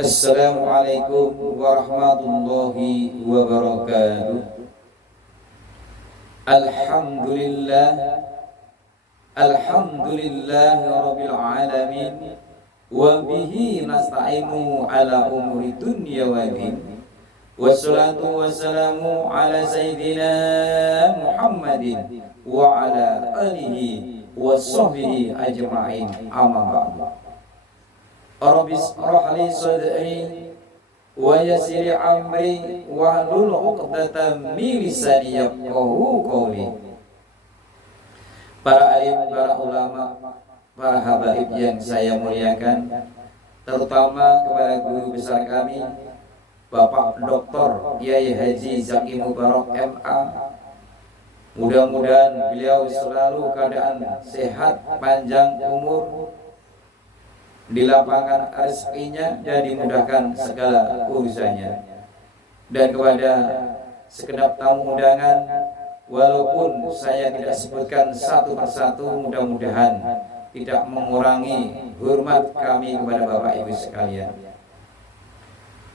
Assalamualaikum warahmatullahi wabarakatuh. Alhamdulillah, alhamdulillah rabbil alamin. Wa bihi nasta'inu ala umuri dunya wa din. Wassalatu wassalamu ala sayyidina Muhammadin wa ala alihi wa sahbihi ajma'in. Amma ba'du. Rabbi shrah li sadri wa yassir amri wahlul 'uqdatam min lisani yafqahu qawli. Para alim, para ulama, para habaib yang saya muliakan, terutama kepada guru besar kami Bapak Dr. Kiai Haji Zaki Mubarak MA. Mudah-mudahan beliau selalu keadaan sehat, panjang umur, dilapangkan rezekinya dan dimudahkan segala urusannya. Dan kepada segenap tamu undangan, walaupun saya tidak sebutkan satu persatu, mudah-mudahan tidak mengurangi hormat kami kepada Bapak Ibu sekalian.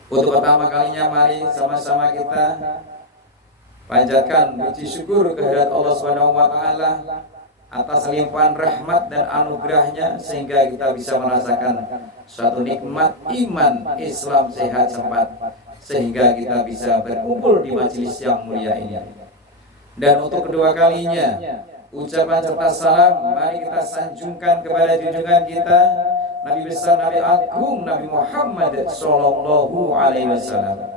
Untuk pertama kalinya mari sama-sama kita panjatkan puji syukur kehadirat Allah Subhanahu wa taala atas limpahan rahmat dan anugerahnya, sehingga kita bisa merasakan suatu nikmat iman Islam sehat sempat, sehingga kita bisa berkumpul di majelis yang mulia ini. Dan untuk kedua kalinya, ucapan serta salam mari kita sanjungkan kepada junjungan kita Nabi besar, Nabi agung, Nabi Muhammad Sallallahu Alaihi Wasallam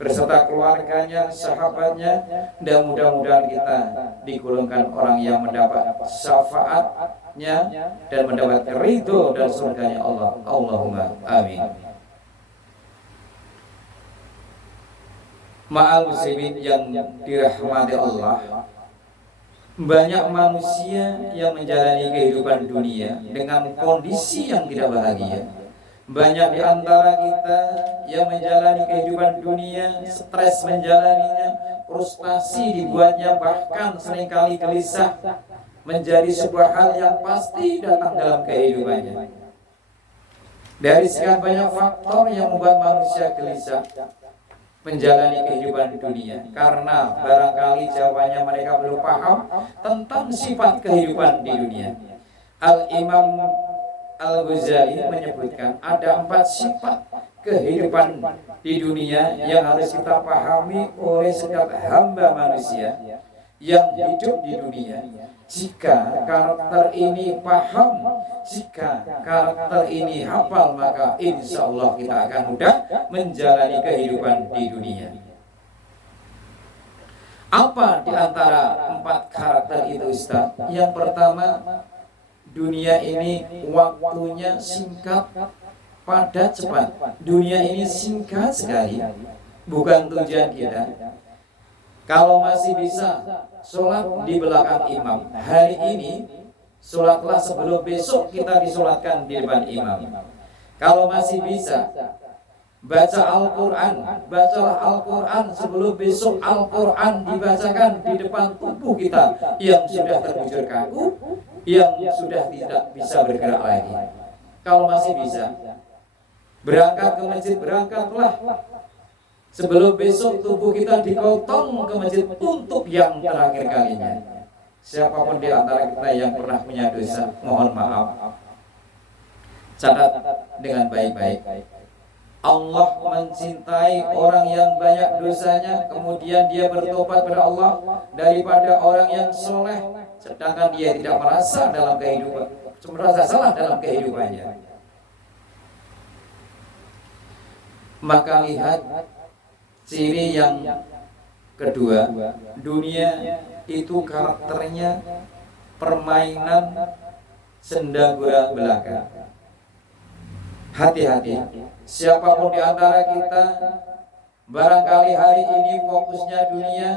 berserta keluarganya, sahabatnya, dan mudah-mudahan kita digolongkan orang yang mendapat syafaatnya dan mendapat ridho dan surganya Allah. Allahumma amin. Ma'al muslimin yang dirahmati Allah, banyak manusia yang menjalani kehidupan dunia dengan kondisi yang tidak bahagia. Banyak di antara kita yang menjalani kehidupan dunia, stres menjalaninya, frustasi dibuatnya, bahkan seringkali gelisah menjadi sebuah hal yang pasti datang dalam kehidupannya. Dari sekian banyak faktor yang membuat manusia gelisah menjalani kehidupan dunia, karena barangkali jawabannya mereka belum paham tentang sifat kehidupan di dunia. Al-Imam Al-Ghazali menyebutkan ada 4 sifat kehidupan di dunia yang harus kita pahami oleh setiap hamba manusia yang hidup di dunia. Jika karakter ini paham, jika karakter ini hafal, maka insya Allah kita akan mudah menjalani kehidupan di dunia. Apa di antara 4 karakter itu, Ustaz? Yang pertama, dunia ini waktunya singkat, padat, cepat. Dunia ini singkat sekali, bukan tujuan kita. Kalau masih bisa sholat di belakang imam, hari ini sholatlah sebelum besok kita disolatkan di depan imam. Kalau masih bisa baca Al-Quran, bacalah Al-Quran sebelum besok Al-Quran dibacakan di depan tubuh kita yang sudah terbujur kaku, yang sudah tidak bisa bergerak lagi. Kalau masih bisa berangkat ke masjid, berangkatlah sebelum besok tubuh kita digotong ke masjid untuk yang terakhir kalinya. Siapapun di antara kita yang pernah punya dosa, mohon maaf, catat dengan baik-baik. Allah mencintai orang yang banyak dosanya kemudian dia bertobat kepada Allah daripada orang yang soleh sedangkan dia tidak merasa dalam kehidupan, merasa salah dalam kehidupannya. Maka lihat ciri yang kedua, dunia itu karakternya permainan senda gurau belaka. Hati-hati, siapapun di antara kita barangkali hari ini fokusnya dunia,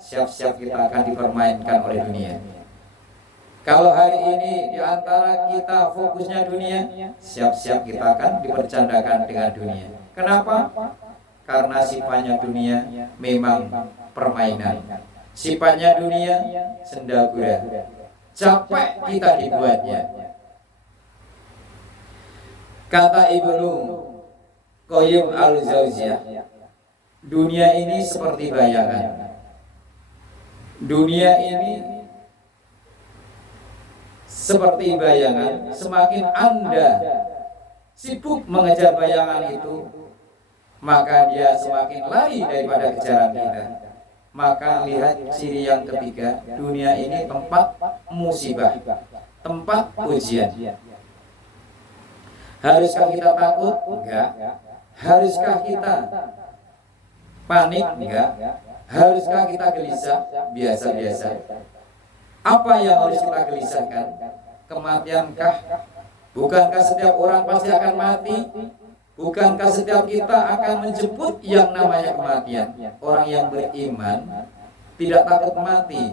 siap-siap kita akan dipermainkan oleh dunia. Kalau hari ini di antara kita fokusnya dunia, siap-siap kita akan dipercandakan dengan dunia. Kenapa? Karena sifatnya dunia memang permainan. Sifatnya dunia senda gurau. Capek kita dibuatnya. Kata Ibnu Qayyim al-Jauziyah, dunia ini seperti bayangan. Dunia ini seperti bayangan. Semakin Anda sibuk mengejar bayangan itu, maka dia semakin lari daripada kejaran kita. Maka lihat ciri yang ketiga, dunia ini tempat musibah, tempat ujian. Haruskah kita takut? Enggak. Haruskah kita panik? Enggak. Haruskah kita gelisah? Biasa-biasa. Apa yang harus kita gelisahkan? Kematiankah? Bukankah setiap orang pasti akan mati? Bukankah setiap kita akan menjemput yang namanya kematian? Orang yang beriman tidak takut mati.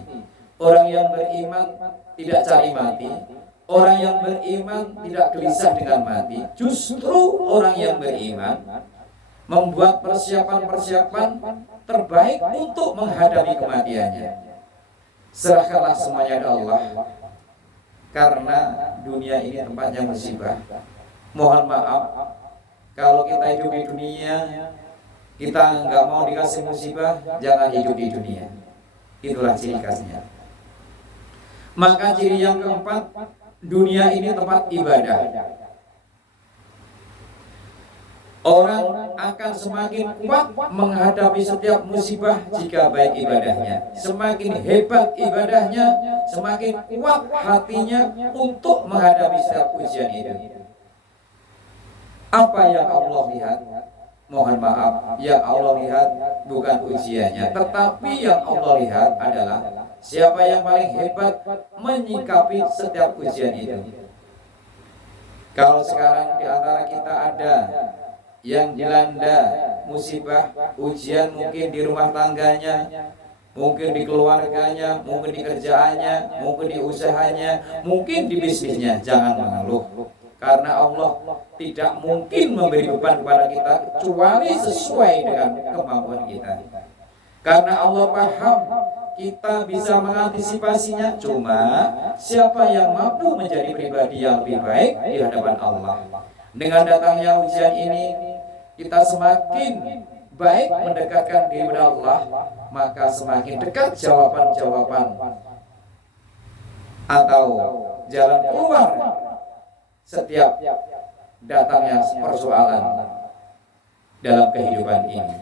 Orang yang beriman tidak cari mati. Orang yang beriman tidak gelisah dengan mati. Justru orang yang beriman membuat persiapan-persiapan terbaik untuk menghadapi kematiannya. Serahkanlah semuanya kepada Allah, karena dunia ini tempatnya musibah. Mohon maaf, kalau kita hidup di dunia, kita nggak mau dikasih musibah, jangan hidup di dunia. Itulah ciri khasnya. Maka ciri yang keempat, dunia ini tempat ibadah. Orang akan semakin kuat menghadapi setiap musibah jika baik ibadahnya. Semakin hebat ibadahnya, semakin kuat hatinya untuk menghadapi setiap ujian itu. Apa yang Allah lihat? Mohon maaf, yang Allah lihat bukan ujiannya, tetapi yang Allah lihat adalah siapa yang paling hebat menyikapi setiap ujian itu. Kalau sekarang di antara kita ada yang dilanda musibah, ujian, mungkin di rumah tangganya, mungkin di keluarganya, mungkin di kerjaannya, mungkin di usahanya, mungkin di bisnisnya, jangan mengeluh. Karena Allah tidak mungkin memberi beban kepada kita kecuali sesuai dengan kemampuan kita. Karena Allah paham kita bisa mengantisipasinya. Cuma siapa yang mampu menjadi pribadi yang lebih baik di hadapan Allah. Dengan datangnya ujian ini, kita semakin baik mendekatkan diri kepada Allah, maka semakin dekat jawaban-jawaban atau jalan keluar setiap datangnya persoalan dalam kehidupan ini.